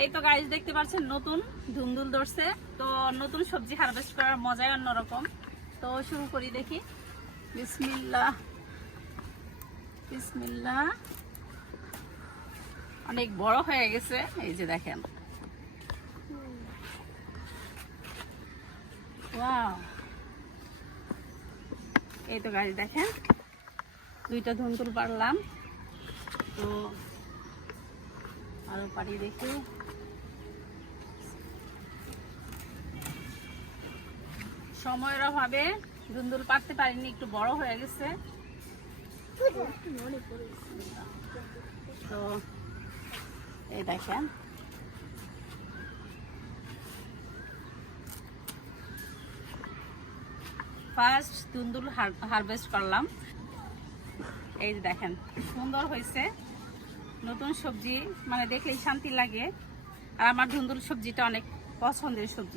এই তো গাইস দেখতে পাচ্ছেন নতুন ধুন্দুল ধরছে। তো নতুন সবজি হারভেস্ট করার মজাই অন্যরকম। তো শুরু করি, দেখি। বিসমিল্লাহ বিসমিল্লাহ। অনেক বড় হয়ে গেছে, এই যে দেখেন। ওয়াও, এই তো গাইস দেখেন, দুইটা ধুন্দুল পারলাম। তো আরো পারি, দেখি। সময়ের অভাবে ধুন্দুল পারতে পারিনি, একটু বড় হয়ে গেছে। তো এই দেখেন, ফার্স্ট ধুন্দুল হারভেস্ট করলাম। এই যে দেখেন, সুন্দর হয়েছে। নতুন সবজি মানে দেখলেই শান্তি লাগে। আর আমার ধুন্দুল সবজিটা অনেক পছন্দের সবজি।